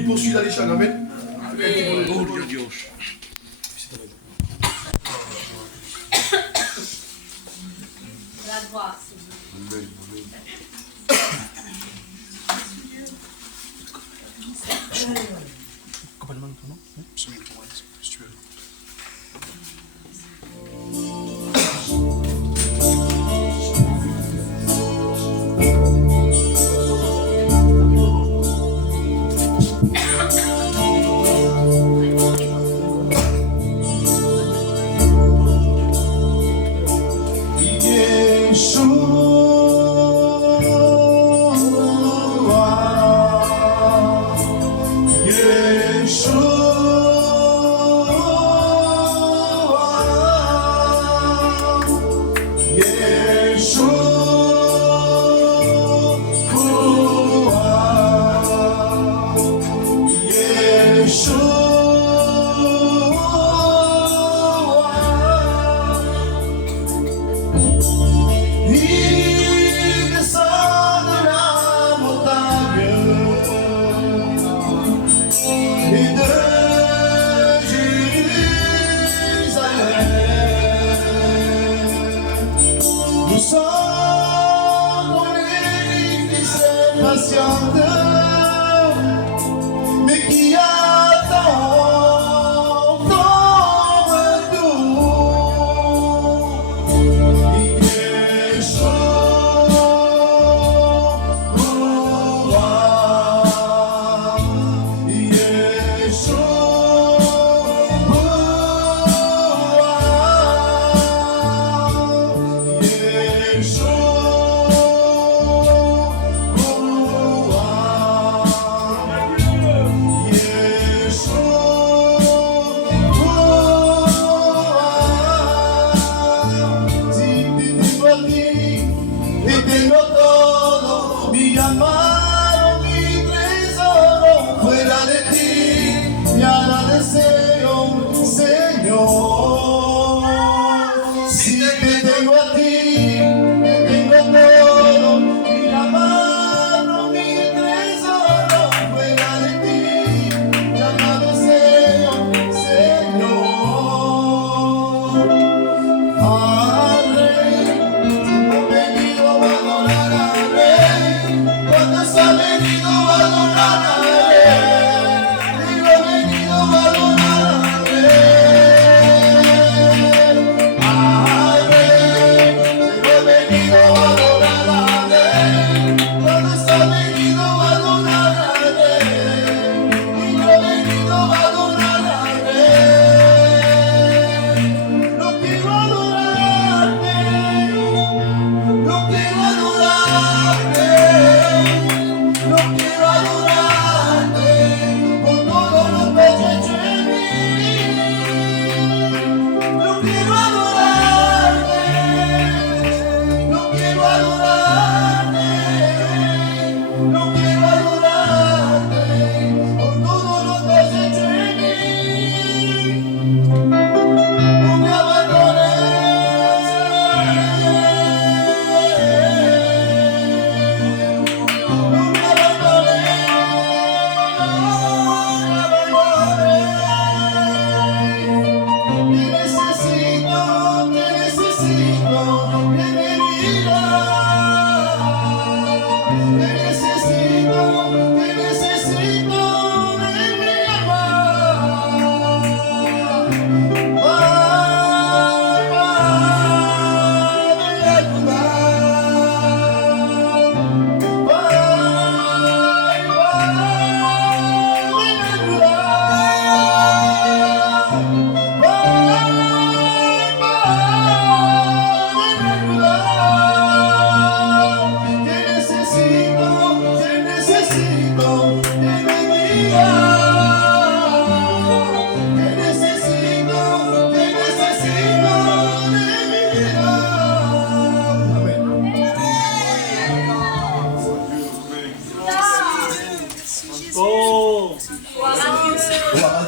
qui poursuit dans les champs. Amen. Gloria a Dios. La gloire. Complètement ton nom. Si tu veux.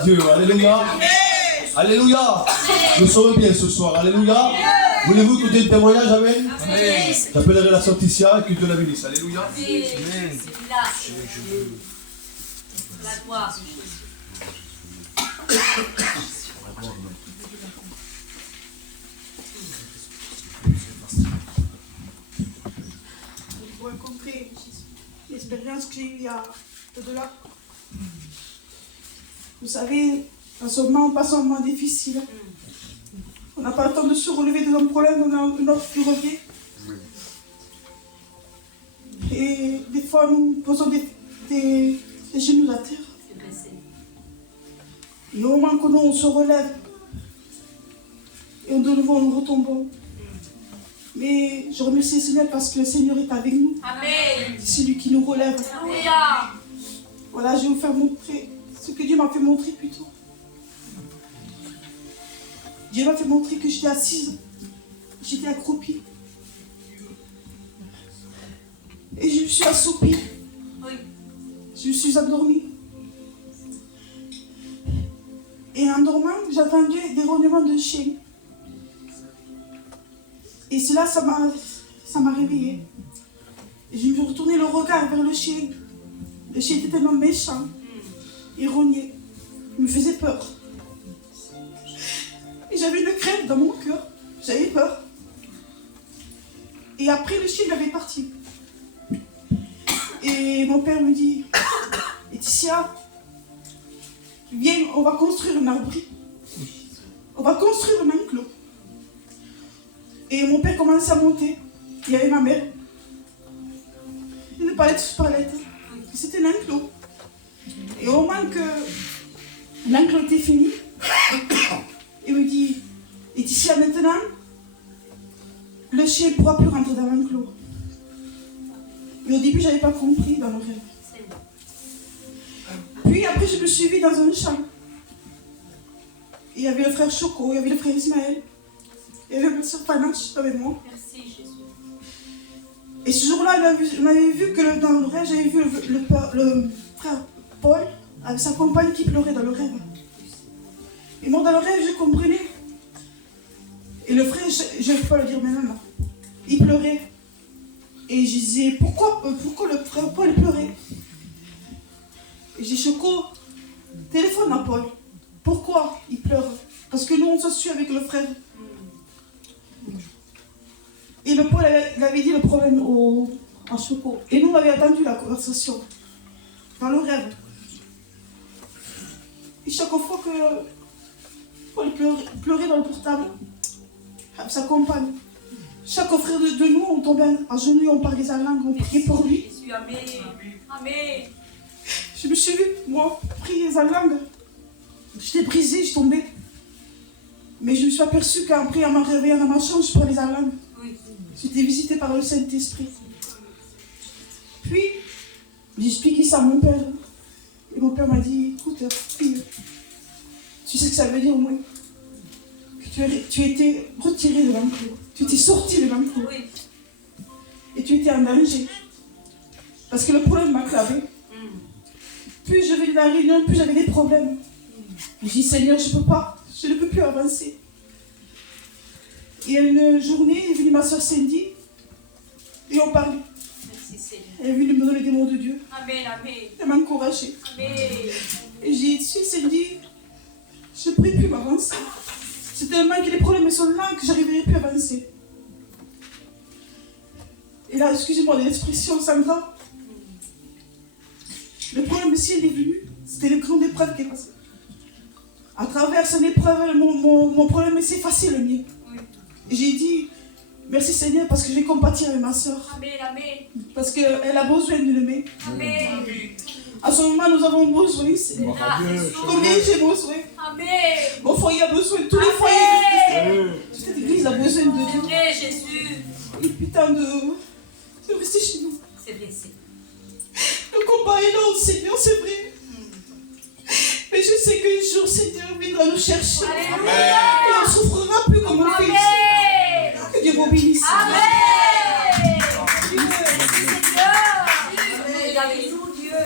Dieu, alléluia. Alléluia. Nous sommes bien ce soir, alléluia. Voulez-vous écouter le témoignage, amen? J'appellerai la Saint-Ticia et que Dieu la bénisse, alléluia. Amen. La gloire. Pour rencontrer l'expérience que j'ai eue il y a au-delà. Vous savez, en ce moment, on passe un moment difficile. On n'a pas le temps de se relever de nos problèmes, on a un autre qui revient. Et des fois, nous posons des genoux à terre. Et au moment que nous, on se relève, et de nouveau, nous retombons. Mais je remercie le Seigneur parce que le Seigneur est avec nous. Amen. C'est lui qui nous relève. Alléluia. Voilà, je vais vous faire montrer ce que Dieu m'a fait montrer plus tôt. Dieu m'a fait montrer que j'étais assise, j'étais accroupie. Et je me suis assoupie. Oui. Je me suis endormie. Et en dormant, j'ai entendu des grognements de chien. Et cela, ça m'a réveillée. Et je me suis retourné le regard vers le chien. Le chien était tellement méchant. Il rognait. Il me faisait peur. Et j'avais une crainte dans mon cœur. J'avais peur. Et après, le chien avait parti. Et mon père me dit, Laetitia, viens, on va construire un abri. On va construire un enclos. Et mon père commençait à monter. Il y avait ma mère. Il ne parlait sur palette. C'était un enclos. Et au moment que l'enclos était fini, il me dit, Laetitia, maintenant, le chien ne pourra plus rentrer dans l'enclos. Et au début, je n'avais pas compris dans le rêve. Puis après, je me suis vue dans un champ. Il y avait le frère Choco, il y avait le frère Ismaël. Il y avait ma soeur Panache avec moi. Merci Jésus. Et ce jour-là, on avait vu que dans le rêve, j'avais vu le frère Paul avec sa compagne qui pleurait dans le rêve. Et moi, dans le rêve, je comprenais. Et le frère, je ne peux pas le dire maintenant, il pleurait. Et je disais, pourquoi le frère Paul pleurait? Et j'ai dit, Choco, téléphone à Paul. Pourquoi il pleure? Parce que nous, on se suit avec le frère. Et le Paul il avait dit le problème à Choco. Et nous, on avait attendu la conversation dans le rêve. Et chaque fois que Paul pleurait dans le portable, avec sa compagne, chaque frère de nous, on tombait à genoux, on parlait en langue, on priait pour lui. Jésus, amen. Amen. Je me suis vue, moi, prier en langue. J'étais brisée, je tombais. Mais je me suis aperçue qu'après, en me réveillant dans ma chambre, je parlais en langue. Oui. J'étais visitée par le Saint-Esprit. Puis, j'ai expliqué ça à mon père. Et mon père m'a dit, écoute, fille, tu sais ce que ça veut dire au moins? Que tu étais retirée de l'enclos. Tu étais sortie de l'enclos. Oui. Et tu étais en danger. Parce que le problème m'acclavait. Plus je venais dans la réunion, plus j'avais des problèmes. J'ai dit, Seigneur, je ne peux plus avancer. Et une journée, est venue ma soeur Cindy, et on parlait. Merci Seigneur. Elle est venue me donner des mots de Dieu. Amen, amen. Elle m'a encouragée. Amen. Et j'ai dit, Cindy, je ne pourrais plus m'avancer. C'est tellement que les problèmes sont là que je n'arriverai plus à avancer. Et là, excusez-moi de l'expression, Sandra. Le problème, si elle est venue, c'était les grandes épreuves qui est passée. À travers son épreuve, mon problème s'est effacé, le mien. Oui. Et j'ai dit, merci Seigneur, parce que je vais compatir avec ma soeur. Amen, amen. Parce qu'elle a besoin de l'aimer. Amen. À ce moment, nous avons besoin, Seigneur. Ah, Combien j'ai besoin? amen. Mon foyer a besoin, tous les foyers. Cette église a besoin de Dieu. Amen, Jésus. Et putain de rester chez nous. C'est vrai, Seigneur. Le combat est long, Seigneur, c'est vrai. Mais je sais qu'un jour, Seigneur viendra nous chercher. Alléluia. Et on ne souffrira plus comme on le fait ici. Amen. Que Dieu vous bénisse. Amen. Dieu. Merci Seigneur. Vous avez tout, Dieu.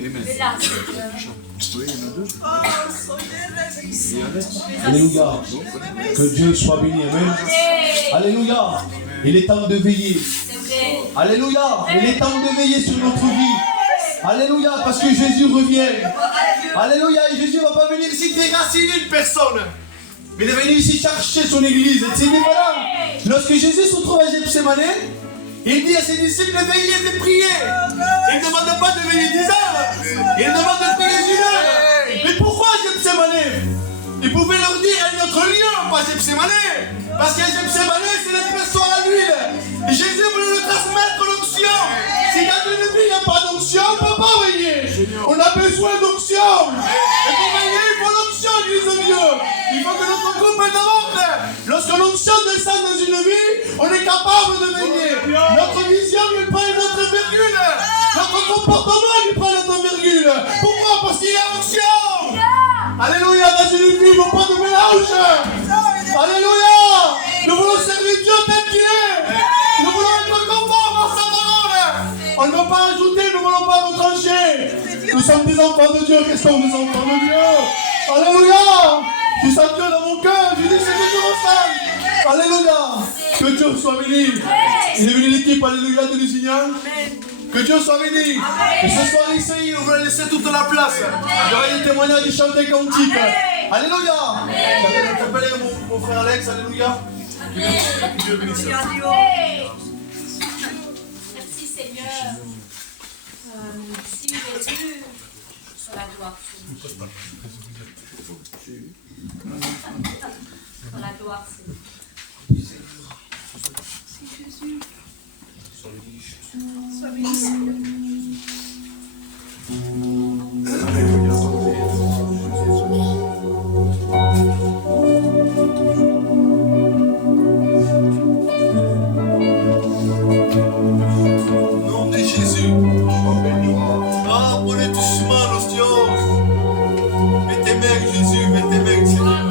Mais là, Alléluia. Que Dieu soit béni. Amen. Alléluia. Il est temps de veiller. c'est vrai. Alléluia. Il est temps de veiller sur notre vie. Alléluia, parce que Jésus revient. Alléluia, et Jésus ne va pas venir ici déraciner une personne, mais il est venu ici chercher son église. Et voilà, lorsque Jésus se trouve à Gethsémani, il dit à ses disciples de veiller et de prier. Il ne demande pas de veiller 10 heures, il demande de prier 1 heure. Mais pourquoi Gethsémani? Il pouvait leur dire à un autre lieu, pas Gethsémani. Parce qu'à Gethsémani, c'est l'expression à l'huile. Et Jésus voulait le transmettre l'onction. Si dans une vie, il n'y a pas d'onction, on ne peut pas veiller. On a besoin d'onction. Et pour veiller, il faut l'onction, Église de Dieu. Il faut que notre couple demande. Lorsque l'onction descend dans une vie, on est capable de veiller. Notre vision lui prend une autre virgule. Notre comportement lui prend une autre virgule. Pourquoi? Parce qu'il y a l'onction. Alléluia, dans une vie, il ne faut pas de mélange. Alléluia. Nous voulons servir Dieu tel qu'il est. Nous voulons être conformes à sa parole. On ne veut pas ajouter, nous ne voulons pas retrancher. Nous sommes des enfants de Dieu. Qu'est-ce qu'on est des enfants de Dieu? Alléluia. Je sens Dieu dans mon cœur. Je dis ce que je ressens. Alléluia. Que Dieu soit béni. Il est venu l'équipe, alléluia, de l'Usignan. Que Dieu soit béni. Et ce soir ici, on va laisser toute la place. Il y aura des témoignages, des chants, des cantiques. Alléluia. J'appelle mon frère Alex, alléluia. Dieu bénisse. Merci Seigneur. Merci Jésus. Sur la gloire. Sur la gloire. Sois béni, Seigneur. Nom de Jésus. Ah, prenez doucement l'ostion. Mets tes mains, Jésus, mets tes mains, Seigneur.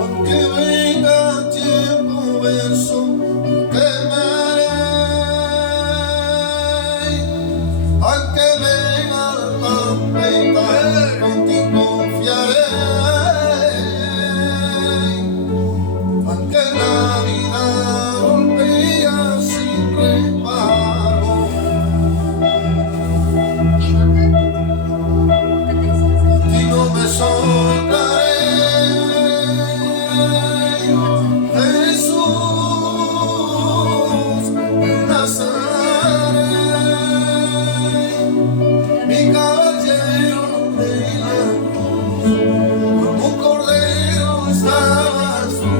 Aunque venga tiempo verso, temeré. Aunque venga la tempestad, contigo confiaré. Aunque la vida golpea sin reparo, contigo me soltaré. Jesús Nazaret, mi caballero de la cruz, como un cordero estabas tú.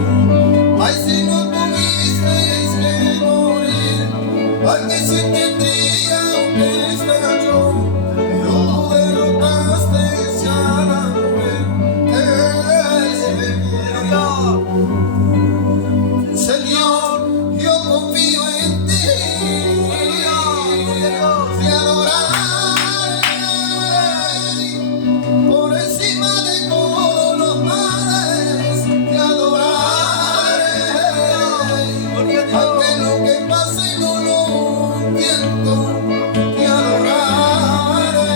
Ay, si no tuvisteis que morir, ay, que se tendría que estar yo, pero tú derrotaste ya la muerte. Señor, yo confío en ti, te adoraré por encima de todos los males, te adoraré, aunque lo que pase no lo entiendo, te adoraré.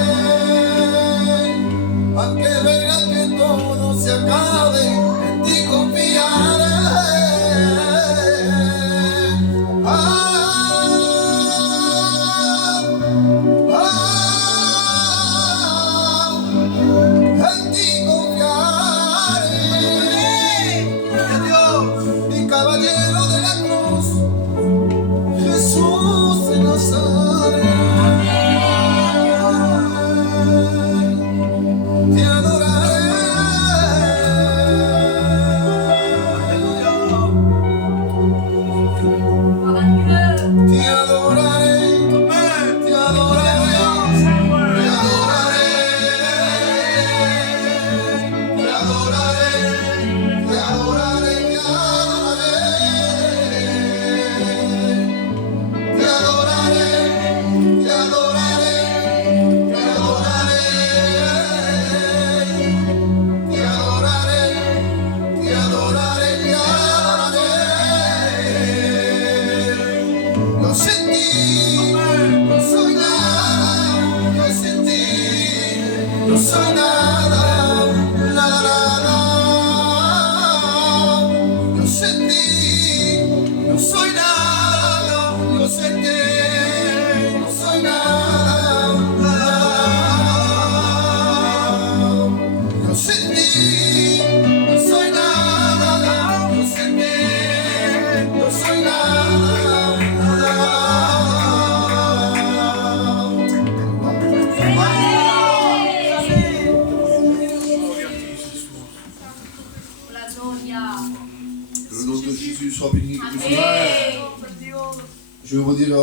je vais vous dire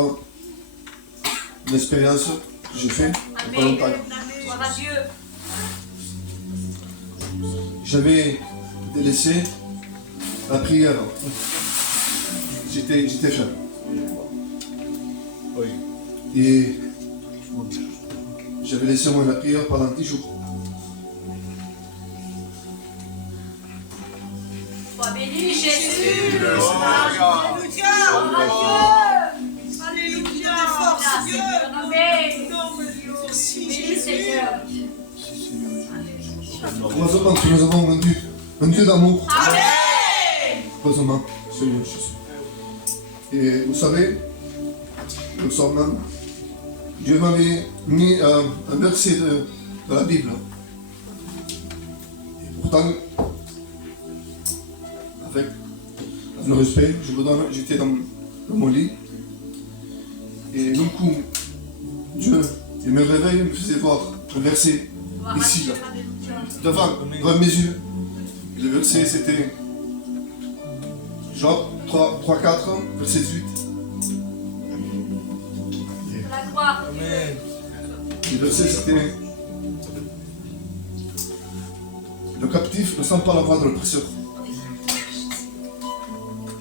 une expérience que j'ai faite il n'y a pas Amen. longtemps. Gloire à Dieu. J'avais délaissé la prière. J'étais faible. Et j'avais laissé moi la prière pendant 10 jours. Sois béni, Jésus. Alléluia. Gloire à Dieu. Alléluia. Là, Seigneur. Amen. Merci, Béni, Seigneur. Heureusement que nous avons un Dieu d'amour. Amen. Heureusement, Seigneur Jésus. Et vous savez, le soir même, Dieu m'avait mis un verset de la Bible. Et pourtant, avec le respect, je vous donne, j'étais dans mon lit. Et d'un coup, Dieu, il me réveille, il me faisait voir un verset Gloire à ici, Dieu. là, devant mes yeux. Et le verset, c'était Job 3, 4, verset 18. La gloire de Dieu. Le verset, c'était le captif ne sent pas la voix de l'oppresseur.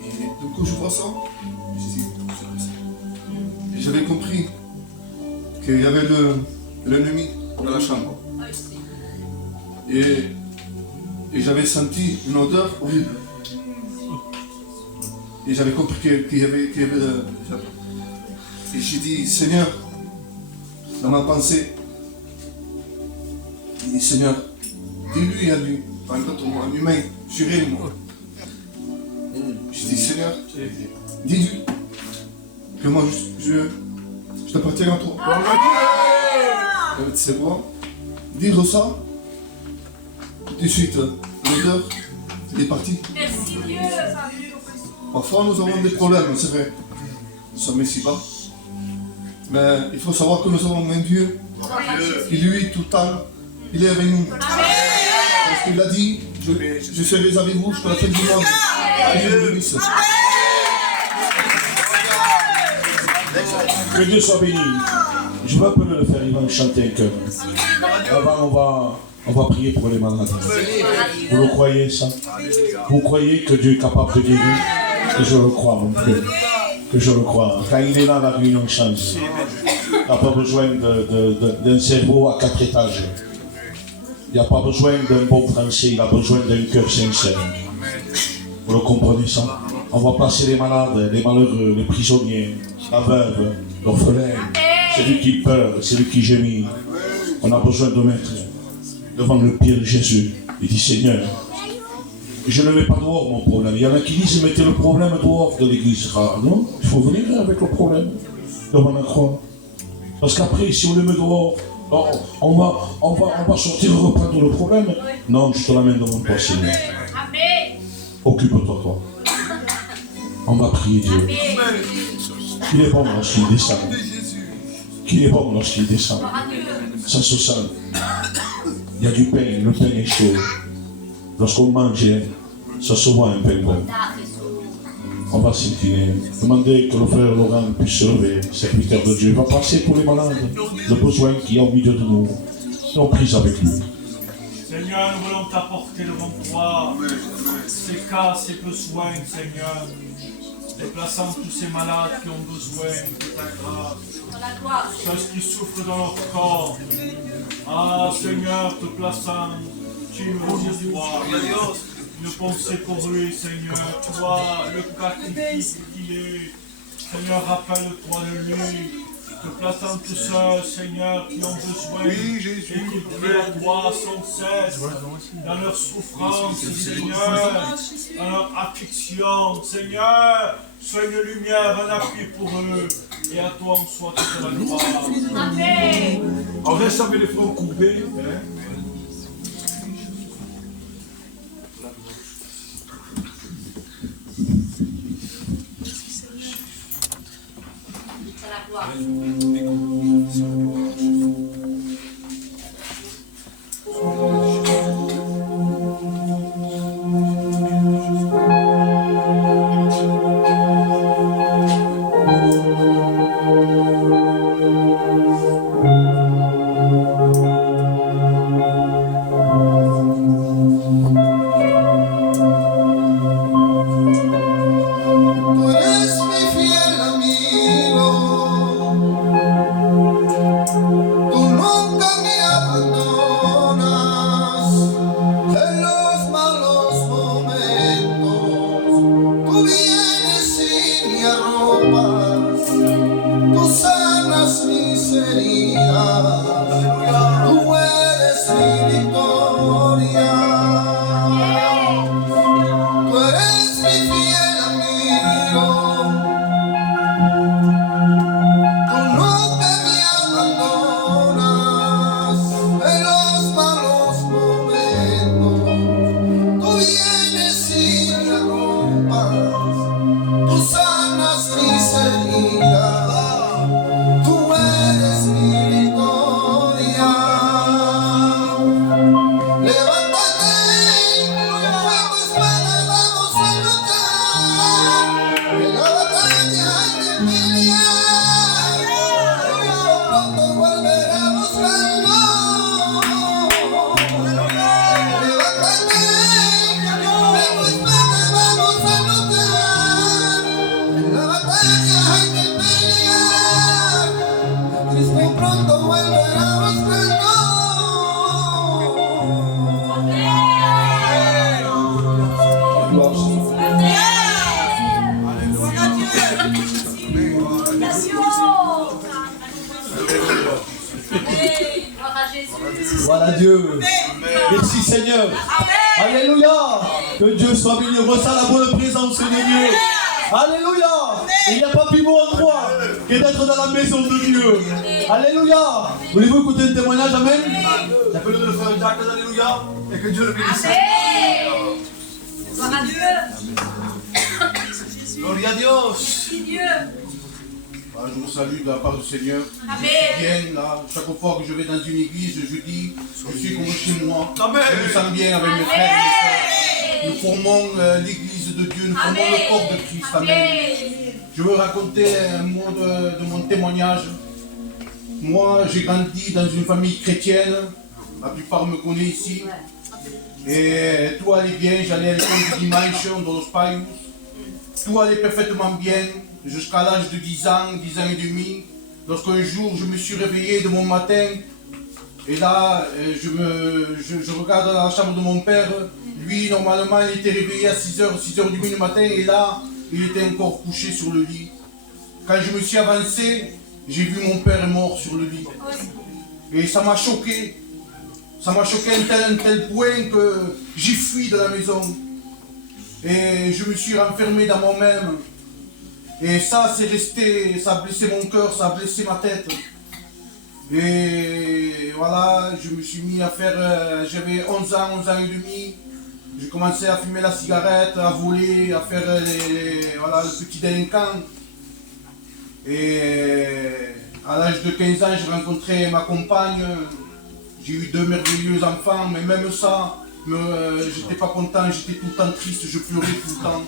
Et du coup, je vois ça. Et je dis, c'est comme ça. Et j'avais compris qu'il y avait l'ennemi dans la chambre. Et j'avais senti une odeur horrible. Et j'avais compris qu'il y avait et j'ai dit, Seigneur, dans ma pensée, j'ai dit, Seigneur, dis-lui à lui, un humain, juré moi. J'ai dit, Seigneur, dis-lui que moi je t'appartiens à toi. Avec ses voix, dire ça, tout de suite, l'odeur, il est parti. Merci Dieu. Parfois nous avons des problèmes, c'est vrai. Nous sommes ici-bas. Mais il faut savoir que nous avons un Dieu qui lui, tout le temps, il est avec nous. Parce qu'il a dit, je serai avec vous jusqu'à la fin du monde. Que Dieu vous bénisse. Que Dieu soit béni. Je vais appeler le frère, il va me chanter un cœur. Avant, on va prier pour les malades. Vous le croyez ça? Vous croyez que Dieu est capable de guérir? Que je le crois, mon frère. Que je le crois. Quand il est là, la réunion change. Il n'y a pas besoin d'un cerveau à 4 étages. Il n'y a pas besoin d'un bon français, il a besoin d'un cœur sincère. Vous le comprenez ça? On va placer les malades, les malheureux, les prisonniers, la veuve, l'orphelin, celui qui pleure, celui qui gémit. On a besoin de mettre devant le pied de Jésus. Il dit, Seigneur, je ne mets pas dehors mon problème. Il y en a qui disent, mettez le problème dehors de l'église. Ah, non, il faut venir avec le problème devant la croix. Parce qu'après, si on le met dehors, on va sortir et reprendre le problème. Non, je te l'amène devant toi, Seigneur. Amen. Occupe-toi, toi. On va prier Dieu. Qu'il est bon lorsqu'il descend. Qu'il est bon lorsqu'il descend. Ça se sent. Il y a du pain, le pain est chaud. Lorsqu'on mange, ça se voit un pain bon. On va s'incliner. Demandez que le frère Laurent puisse se lever, serviteur de Dieu. Il va passer pour les malades, le besoin qu'il y a au milieu de nous. Et on prie avec lui. Seigneur, nous voulons t'apporter devant toi ces cas, ces besoins, Seigneur. Déplaçant tous ces malades qui ont besoin de ta grâce. Ceux qui souffrent dans leur corps. Ah, Seigneur, te plaçant, tu nous reçois. Une pensée pour lui, Seigneur. Toi, le catéchisme qu'il est. Seigneur, rappelle-toi de lui. Te plaçant tous ceux, Seigneur, qui ont besoin et qui prient à toi sans cesse dans leur souffrance, Seigneur, dans leur affliction, Seigneur, sois une lumière, un appui pour eux, et à toi en soit toute la gloire. Amen. On reste avec les fronts courbés. C'est la gloire. Tú eres mi victoria. Tú eres mi fiel amigo. Tú nunca me abandonas en los malos momentos. Tú vienes y me rompas. Tú sanas mis heridas. Tú eres mi victoria. Levántate, fuego espada, vamos a luchar. En la batalla hay que pelear. Pronto volver a buscarlo. Levántate, fuego espada, vamos a luchar. En la batalla hay que pelear. Cristo pronto volverá a buscarlo. Gloire à Jésus. Voilà Dieu. Merci Seigneur. Alléluia. Que Dieu soit béni. Ressent la bonne présence de Dieu. Alléluia. Il n'y a pas plus beau endroit que d'être dans la maison de Dieu. Alléluia. Voulez-vous écouter un témoignage? Amen. J'appelle le frère Jacques. Alléluia. Et que Dieu le bénisse. Amen. Gloire à Dieu. Gloria a Dios. Merci Dieu. Je vous salue de la part du Seigneur. Amen. Je suis bien là. Chaque fois que je vais dans une église, je dis, je suis comme chez moi. Amen. Je me sens bien avec mes frères et mes sœurs. Nous formons l'église de Dieu, nous formons le corps de Christ. Amen. Je veux raconter un mot de mon témoignage. Moi, j'ai grandi dans une famille chrétienne. La plupart me connaissent ici. Et tout allait bien. J'allais à l'école du dimanche, dans los Paios. Tout allait parfaitement bien jusqu'à l'âge de 10 ans, 10 ans et demi. Lorsqu'un jour, je me suis réveillé de mon matin. Et là, je regarde dans la chambre de mon père. Lui, normalement, il était réveillé à 6h, 6h30 du matin. Et là, il était encore couché sur le lit. Quand je me suis avancé, j'ai vu mon père mort sur le lit. Et ça m'a choqué. Ça m'a choqué à un tel point que j'ai fui de la maison. Et je me suis renfermé dans moi-même. Et ça, c'est resté, ça a blessé mon cœur, ça a blessé ma tête. Et voilà, je me suis mis à faire, j'avais 11 ans et demi. J'ai commencé à fumer la cigarette, à voler, à faire voilà, le petit délinquant. Et à l'âge de 15 ans, j'ai rencontré ma compagne. J'ai eu 2 merveilleux enfants, mais même ça, j'étais pas content, j'étais tout le temps triste, je pleurais tout le temps.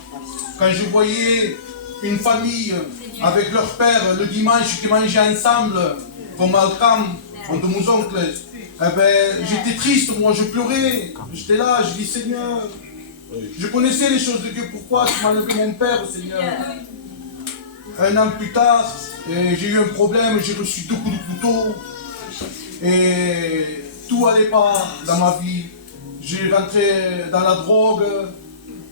Quand je voyais une famille avec leur père le dimanche qui mangeaient ensemble, comme Malcolm, un de mes oncles, eh ben, j'étais triste, moi je pleurais. J'étais là, je dis Seigneur, je connaissais les choses de Dieu, pourquoi tu m'as enlevé mon père, Seigneur? Un an plus tard, j'ai eu un problème, j'ai reçu 2 coups de couteau. Et tout allait pas dans ma vie. J'ai rentré dans la drogue,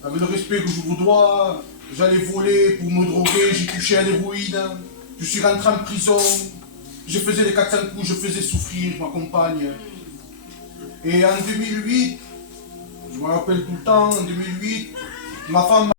avec le respect que je vous dois. J'allais voler pour me droguer, j'ai touché à l'héroïne. Je suis rentré en prison. Je faisais des 400 coups, je faisais souffrir ma compagne. Et en 2008, je me rappelle tout le temps, en 2008, ma femme